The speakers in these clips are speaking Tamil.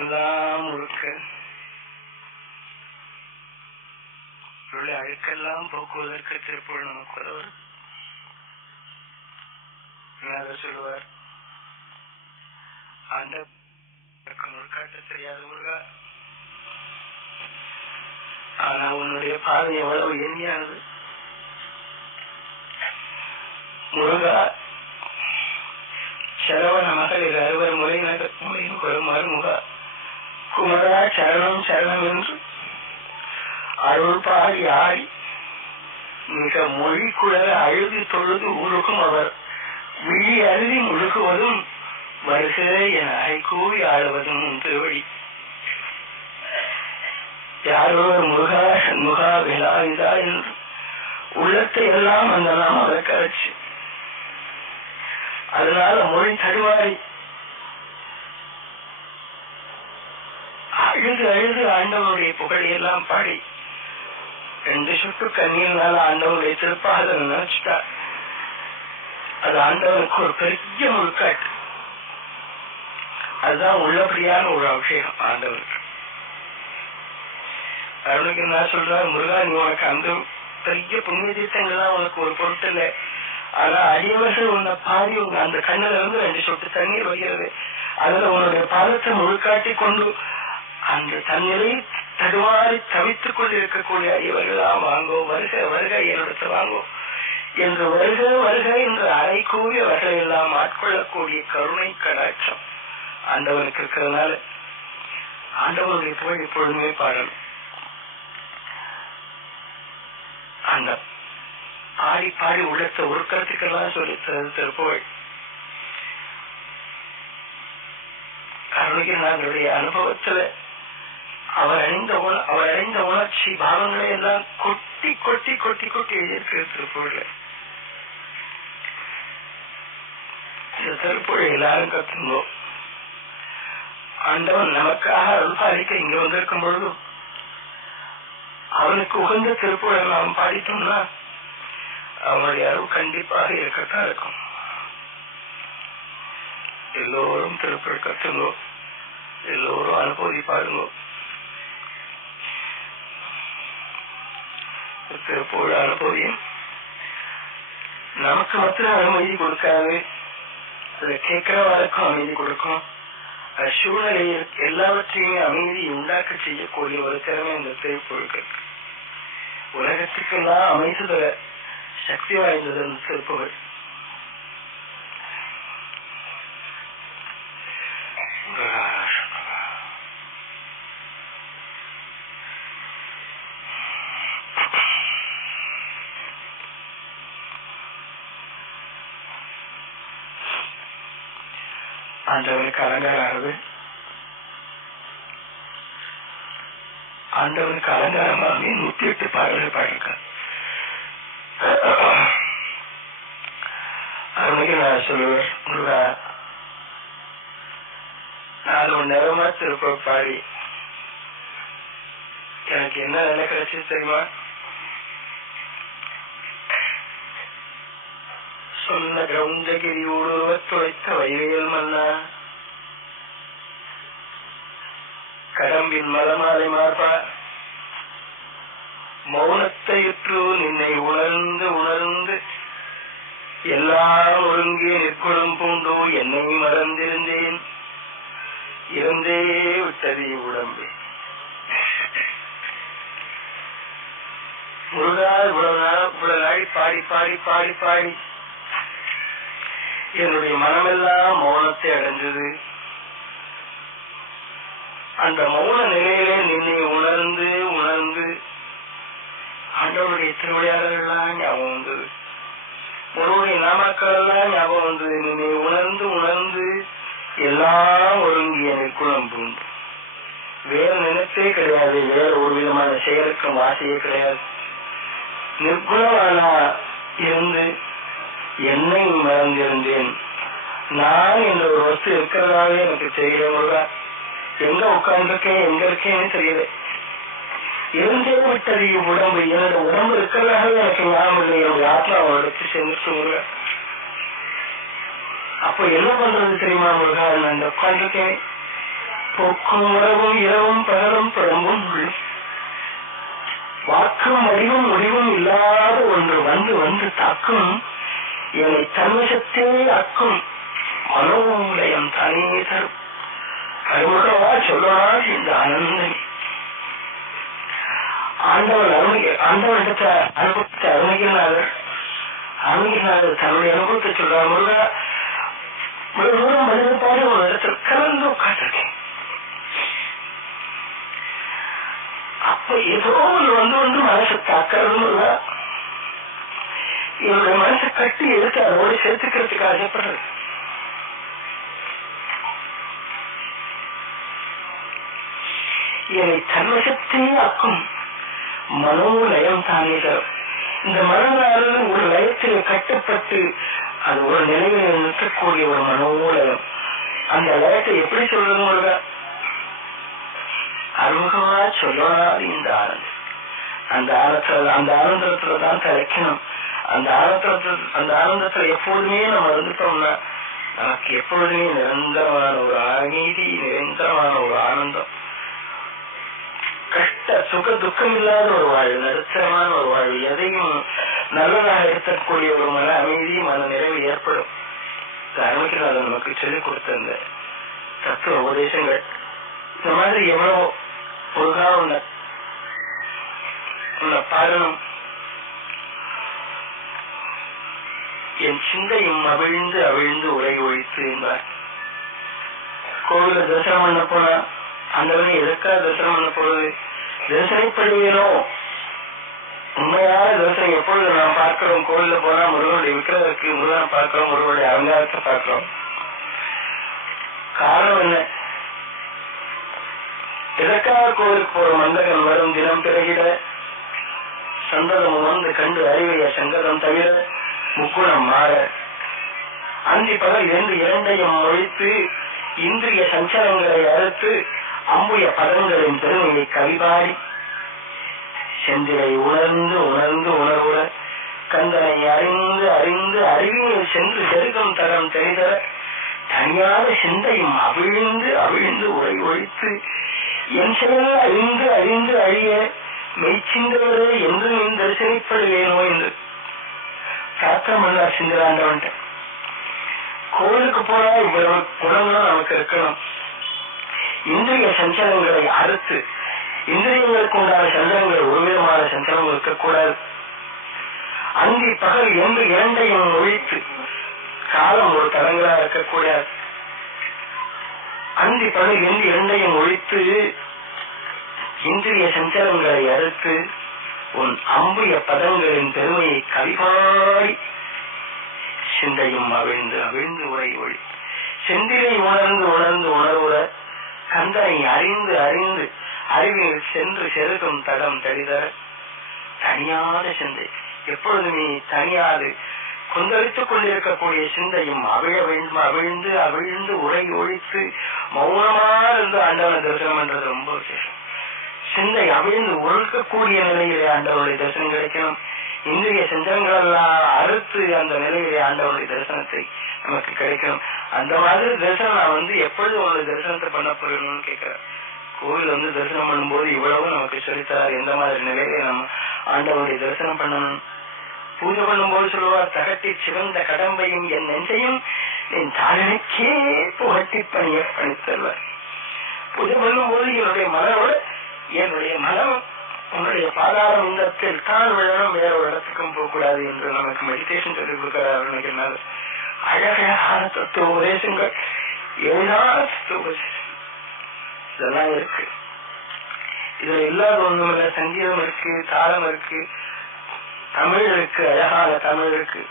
எல்லாம் முழுக்க. உள்ள அழுக்கெல்லாம் போக்குவதற்கு திருப்பூர் நமக்கு உதவும் சொல்லுவார் அந்த முழுக்காட்ட தெரியாத முருகா. ஆனா உன்னுடைய பார்வை எவ்வளவு எண்ணியானது முருகா சரணம் சரணம் என்று அருள்பாடி ஆடி மிக மொழி குழல அழுதி தொழுது உருகும் அவர் விழி அருதி முழுகுவதும் வருக என அழைக்கூவி ஆடுவதும் திருவடி. யாரோர் முருகா சண்முகா வேலாயுதா என்று உள்ளத்தை எல்லாம் அந்த நாம் அதை கரைச்சு. அதனால மொழி தடுவாரி அழுது ஆண்டவருடைய புகழை எல்லாம் பாடி. ரெண்டு சுட்டு கண்ணீர்னால ஆண்டவருடைய திருப்பாக நினைச்சுட்டா அது ஆண்டவனுக்கு ஒரு பெரிய முழுக்காட்டு. அதுதான் உள்ளபடியான ஒரு அபிஷேகம் ஆண்டவனுக்கு அருணுக்கு என்ன சொல்றாரு முருகா நீ உனக்கு அந்த பெரிய புண்ணிய தீர்த்தங்கள்லாம் உனக்கு ஒரு பொருட்டு இல்லை. ஆனா அடியவர்கள் உன்னை பாதி உங்க அந்த கண்ணுல இருந்து ரெண்டு சொட்டு தண்ணீர் வருகிறது அதுல உன்னுடைய பாதத்தை முழுக்காட்டி கொண்டு அந்த தண்ணீரை தடுமாறி தவித்துக் கொண்டு இருக்கக்கூடிய அடியவர்களாம் வாங்கோ வருக வருக என்னிடத்தை வாங்கோ என்று வருக வருக என்று அறை கூறி அவர்களை எல்லாம் ஆட்கொள்ளக்கூடிய கருணை கடாட்சம் ஆண்டவனுக்கு இருக்கிறதுனால ஆண்டவனுடைய புகழ் எப்பொழுதுமே பாடணும் அந்த பாடி பாடி உள்ளத்தை உருக்கத்துக்கெல்லாம் சொல்லி தருது திருப்புகழ். அருணகிரிநாதருடைய அனுபவத்துல அவர் அணிந்த அவர் அடைந்த உணர்ச்சி பாவங்களை எல்லாம் கொட்டி கொட்டி கொட்டி கொட்டி எழுதியிருக்கிற திருப்புகழ இந்த திருப்புகழை எல்லாரும் கத்துங்கோ. ஆண்டவன் நமக்காக அருள் பாலிக்க இங்க வந்திருக்கும் பொழுது அவனுக்கு உகந்த திருப்புகழை நாம் பாடிட்டோம்னா அவனுடைய அருள் கண்டிப்பாக இருக்கத்தான் இருக்கும். எல்லோரும் திருப்புகழ் கத்துங்கோ. எல்லோரும் அனுபவி பாருங்கோ திருப்புகழ் அனுபவியும் நமக்கு மாத்திரம் அனுமதி கொடுக்காது அதை கேட்கிறவருக்கும் அமைதி கொடுக்கும் அது சூழ்நிலையில் எல்லாவற்றையும் அமைதி உண்டாக்க செய்யக்கூடிய ஒரு திறமை இந்த திருப்புகழ் உலகத்துக்கெல்லாம் அமைதி தர சக்தி வாய்ந்தது அந்த திருப்புகழ் ஆண்டவனுக்கு அலங்காரம் ஆகுது ஆண்டவனுக்கு அலங்காரமாக நூத்தி எட்டு பாடல்கள் பாடிருக்கார் அருணகிரிநாதர் சொல்லுவார் முருகா நாலு மணி நேரமா திருப்ப பாடி எனக்கு என்ன வேலை கிடைச்சது தெரியுமா? சொன்ன கிரௌண்டகிரி துளைத்த வைவேல் மன்னா கடம்பின் மலமாலை மார்பா மௌனத்தையுற்று நின்னை உணர்ந்து உணர்ந்து எல்லாம் ஒருங்கே நிற்குளம் பூண்டோ என்னை மறந்திருந்தேன் இருந்தே விட்டது உடம்பு முருகா இவ்வளவு நாள் இவ்வளவு நாள் பாடி பாடி பாடி பாடி என்னுடைய மனமெல்லாம் மௌனத்தை அடைஞ்சது அந்த மௌன நிலையிலே நின்னை உணர்ந்து உணர்ந்து ஆண்டவருடைய திருவிளையாடலாம் ஞாபகம் வந்தது. ஒருவருடைய நாமக்கள் எல்லாம் ஞாபகம் வந்தது. நின்னை உணர்ந்து உணர்ந்து எல்லாம் ஒருங்கிய நிற்குளம் பூண்டு. வேற நினைப்பே கிடையாது. வேற ஒரு விதமான செயலுக்கும் ஆசையே கிடையாது. நிர்குணமானா இருந்து என்னை மறந்திருந்தேன். நான் என்ற ஒரு வஸ்து இருக்கிறதாவே எனக்கு தெரியல முருகா. எங்க உட்கார்ந்துருக்கேன் எங்க இருக்கேன்னு தெரியல. இருந்தே விட்டது உடம்பு என்னோட உடம்பு இருக்கிறதாகவே எனக்கு ஞாபகம் இல்லை. என்னுடைய ஆத்மா எடுத்து சேர்ந்துட்டு முருகா. அப்ப என்ன பண்றது தெரியுமா முருகா? நான் இந்த உட்கார்ந்துருக்கேன். போக்கும் உறவும் இரவும் பகலும் புறம்பும் வாக்கும் வடிவும் முடிவும் இல்லாத ஒன்று வந்து வந்து தாக்கும் என்னை தன்வசத்தே அக்கும் மனோலயம் தானே தரும். அருமுகவா சொல்லலாம் இந்த ஆனந்தம் ஆண்டவன் அருமை ஆண்டவனிடத்தை அனுபவத்தை அருமையினாளர் அருமையினாளர் தன்னுடைய அனுபவத்தை சொல்றார். முருகா முழுவதும் மனிதப்பாடு ஒரு இடத்தில் கலந்து உட்காந்துருக்கேன் அப்ப ஏதோ ஒன்று வந்து வந்து மனசு தாக்கிறதும் இல்லை என்னுடைய மனசை கட்டி எடுத்து அதோடு சேர்த்துக்கிறதுக்கு ஆசைப்படுறது என்னை தன்வசத்தே ஆக்கும் மனோலயம் தானே தரும் இந்த மனதால் ஒரு லயத்தில் கட்டப்பட்டு அது ஒரு நிலையில் நிற்கக்கூடிய ஒரு மனோலயம் அந்த லயத்தை எப்படி சொல்றது முருகா? அருமுகமா சொல்லலாம் இந்த ஆனந்தம் அந்த ஆனந்தத்துல அந்த ஆனந்தத்துல தான் தலைக்கணும். அந்த ஆனந்தத்துல அந்த ஆனந்தத்துல எப்போதுமே நம்ம இருந்துட்டோம்னா நமக்கு எப்பொழுதுமே நிரந்தரமான ஒரு அமைதி நிரந்தரமான ஒரு ஆனந்தம். கஷ்ட சுக துக்கம் இல்லாத ஒரு வாழ்வு நடுத்தரமான ஒரு வாழ்வு எதையும் நல்லதாக இருக்கக்கூடிய ஒரு மன அமைதி மன நிறைவு ஏற்படும். அருமைக்கிறாத நமக்கு சொல்லிக் கொடுத்த இந்த தத்துவ உபதேசங்கள். இந்த மாதிரி எவ்வளவு ஒழுங்கா உன்னை உன்னை பாடணும். என் சிந்தையும் அவிழ்ந்து அவிழ்ந்து உலகி ஒழித்து என்பார். கோவில தரிசனம் பண்ண போனா அந்தவன் எதற்காக தரிசனம் பண்ண போறது தரிசனைப்படுவேனோ? உண்மையான தரிசனம் எப்பொழுது நாம் பார்க்கிறோம்? கோவில போனா முருகனுடைய விக்கிரதற்கு முருகனை பார்க்கிறோம் முருகனுடைய அலங்காரத்தை பார்க்கிறோம். காரணம் என்ன? எதற்காக கோவிலுக்கு போற மந்தகன் வரும் தினம் பிறகிட? சந்ததம் உணர்ந்து கண்டு அறிவைய சங்கதம் தவிர முக்குணம் மாற. அந்தி பகல் இரண்டு இரண்டையும் முழித்து இந்திரிய சஞ்சலங்களை அறுத்து அம்புய பதங்களின் பெருமையை கவிபாடி. செந்திலை உணர்ந்து உணர்ந்து உணர்வுற கந்தனை அறிந்து அறிந்து அறிவினில் சென்று செருகும் தரம் தெரிதர தனியாத சிந்தையும் அவிழ்ந்து அவிழ்ந்து உரை ஒழித்து என் செயல் அறிந்து அறிந்து அழிய மெய்ச்சிந்தவரே என்று நீ தரிசனிப்படுவேனோ என்று சாத்திரம் பண்ணார் கோவிலுக்கு போனா இவ்வளவு குணம்லாம் நமக்கு இருக்கணும். இந்திரிய சஞ்சலங்களை அறுத்து இந்திரியங்களுக்கு உண்டான சஞ்சலங்கள் ஒரு விதமான சஞ்சலம் இருக்கக்கூடாது. அந்தி பகல் என்று இரண்டையும் ஒழித்து காலம் ஒரு தரங்களா இருக்கக்கூடாது. அந்தி பகல் என்று இரண்டையும் ஒழித்து இந்திரிய சஞ்சலங்களை அறுத்து உன் அம்புய பதங்களின் பெருமையை கவிபாடி சிந்தையும் அவிழ்ந்து அவிழ்ந்து உரை ஒளி. செந்திலை உணர்ந்து உணர்ந்து உணர்வுற கந்தனை அறிந்து அறிந்து அறிவில் சென்று செருகும் தடம் தெளிதர தனியாத சிந்தை. எப்பொழுதுமே தனியாது. கொந்தளித்துக் கொண்டிருக்கக்கூடிய சிந்தையும் அவிழ வேண்டும் அவிழ்ந்து அவிழ்ந்து உரை ஒழித்து மௌனமா இருந்து ஆண்டவனை தரிசனம் பண்றது ரொம்ப விசேஷம். சிந்தை அவிழ்ந்து ஒழுக்கக்கூடிய நிலையிலே ஆண்டவருடைய தரிசனம் கிடைக்கணும். இந்திரிய செஞ்சங்களெல்லாம் அறுத்து அந்த நிலையிலே ஆண்டவருடைய தரிசனத்தை நமக்கு கிடைக்கணும். அந்த மாதிரி தரிசனம் நான் வந்து எப்பொழுது உங்களுடைய தரிசனத்தை பண்ண போறேன்னு கேட்கிறேன். கோவில் வந்து தரிசனம் பண்ணும்போது இவ்வளவு நமக்கு சொல்லித்தார் எந்த மாதிரி நிலையில நம்ம ஆண்டவருடைய தரிசனம் பண்ணணும்? பூஜை பண்ணும்போது சொல்லுவார் தகட்டி சிவந்த கடம்பையும் என் நெஞ்சையும் என் தாழனுக்கே புகட்டி பணிய பணித்தருவார். பூஜை பண்ணும்போது என்னுடைய மனோட என்னுடைய மனம் உன்னுடைய பாதாரம் இந்தத்தில் தான் விழணும் வேற ஒரு இடத்துக்கும் போகக்கூடாது என்று நமக்கு மெடிடேஷன் சொல்லிக் கொடுக்கிறார் நினைக்கிறனால அழகான தத்துவ உபதேசங்கள். எளிதான தத்துவ உபதேசம் இதெல்லாம் இருக்கு. இதுல இல்லாத ஒண்ணும் இல்ல. சங்கீதம் இருக்கு தாளம் இருக்கு தமிழ் இருக்கு அழகான தமிழ் இருக்கு.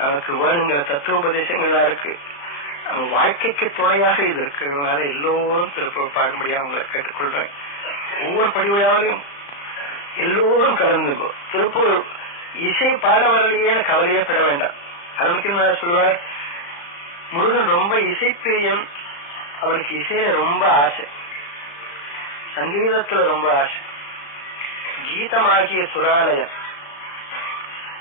நமக்கு வேணுங்கிற தத்துவ உபதேசங்கள்லாம் இருக்கு. நம்ம வாழ்க்கைக்கு துணையாக இது இருக்கிறதுனால எல்லோரும் திருப்பூர் பார்க்க முடியாம. உங்களை கேட்டுக்கொள்றேன். ஒவ்வொரு படிவடையாலையும் எல்லோரும் கலந்துக்கோ திருப்பூர் இசை பாட வரலையே கவலையே பெற வேண்டாம். அருமைக்கு சொல்வார் முருகன் ரொம்ப இசைப்பிரியம் அவருக்கு இசைய ரொம்ப ஆசை. சங்கீதத்துல ரொம்ப ஆசை. கீதமாகிய சுராலயம்.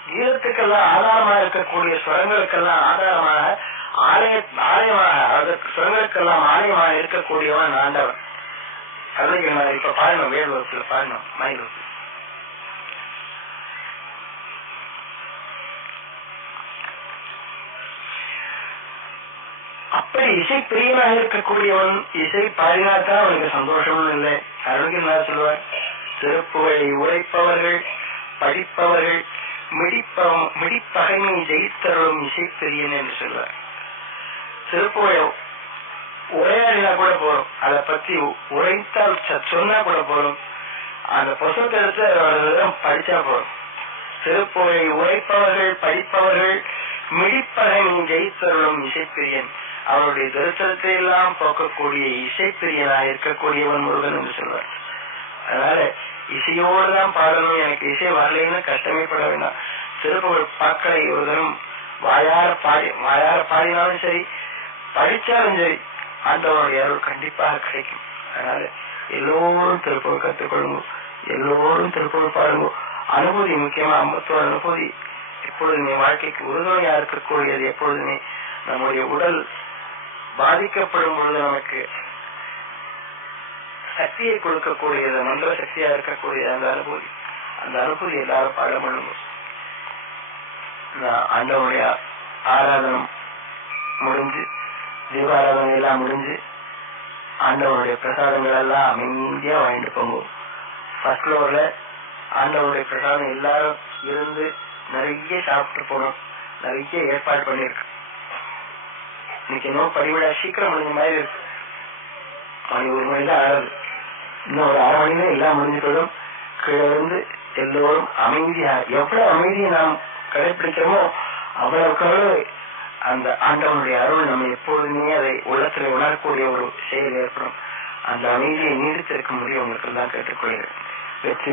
கீதத்துக்கெல்லாம் ஆதாரமா இருக்கக்கூடிய சுரங்களுக்கெல்லாம் ஆதாரமாக ஆலய ஆலயமாக அதற்கு சுரங்களுக்கெல்லாம் ஆலயமாக இருக்கக்கூடியவன் ஆண்டவன். அருணகிரிநாதர் இப்ப பாடணும் வேறு வகுப்புல பாடணும் மயில் வகுப்பு அப்படி இசை பிரியனாக இருக்கக்கூடியவன் இசை பாடினாத்தான் அவனுக்கு சந்தோஷமும் இல்லை. அருணகிரிநாதர் சொல்லுவார் திருப்புகழை உழைப்பவர்கள் படிப்பவர்கள் மிடிப்ப மிடிப்பகைமை ஜெயித்தரும் இசை பிரியன் என்று சொல்வார் திருப்புகழை உரையாடினா கூட போறோம். அதை பத்தி உரைத்தால் ச- சொன்னா கூட போறோம். அந்த புத்தகத்தை எடுத்து படிச்சா போறோம். திருப்புரை உரைப்பவர்கள் படிப்பவர்கள் மிடிப்பகனை ஜெயித்தருளும் இசைப்பிரியன். அவருடைய தரிசனத்தை எல்லாம் போக்கக்கூடிய இசைப்பிரியனாக இருக்கக்கூடியவன் முருகன் என்று சொல்வார். அதனால இசையோடு தான் பாடணும். எனக்கு இசை வரலைன்னு கஷ்டமே பட வேண்டாம். திருப்புகழ் பாக்களை ஒரு வாயார பாடி வாயார பாடினாலும் சரி படிச்சாலும் சரி ஆண்டவர் யாரும் கண்டிப்பாக கிடைக்கும். அதனால எல்லோரும் திருப்பூர் கற்றுக்கொள்ளுங்க. எல்லோரும் திருப்பூர் பாருங்க. அனுபூதி முக்கியமா அம்பத்தோட அனுபூதி எப்பொழுதுமே வாழ்க்கைக்கு உறுதுணையா இருக்கக்கூடியது எப்பொழுதுமே. நம்முடைய உடல் பாதிக்கப்படும் பொழுது நமக்கு சக்தியை கொடுக்கக்கூடியது மந்திர சக்தியா இருக்கக்கூடிய அந்த அனுபூதி. அந்த அனுபூதி எல்லாரும் பாட பண்ணுங்க ஆண்டவனுடைய ஆராதனம் முடிஞ்சு தீபாராதனை எல்லாம் முடிஞ்சு ஆண்டவனுடைய பிரசாதங்கள் எல்லாம் அமைதியா வாங்கிட்டு போங்க ஃபர்ஸ்ட் ஃப்ளோர்ல ஆண்டவனுடைய பிரசாதம் எல்லாரும் இருந்து நிறைய சாப்பிட்டு போனோம். நிறைய ஏற்பாடு பண்ணிருக்கு இன்னைக்கு இன்னும் பரிவிழா சீக்கிரம் முடிஞ்ச மாதிரி இருக்கு. மணி ஒரு மணி தான் ஆகுது. இன்னும் ஒரு அரை மணி தான் எல்லாம் முடிஞ்சு போயிடும் கீழே இருந்து எல்லோரும் அமைதியா எவ்வளவு அமைதியை நாம் கடைபிடிக்கிறோமோ அவ்வளவுக்கு அவ்வளவு அந்த ஆண்டவனுடைய அருள் நம்ம எப்பொழுதுமே அதை உள்ளத்துல உணரக்கூடிய ஒரு செயல் ஏற்படும். அந்த அமைதியை நீடித்திருக்க முடியும் உங்களுக்கு தான் கேட்டுக்கொள்கிறேன் வெற்றி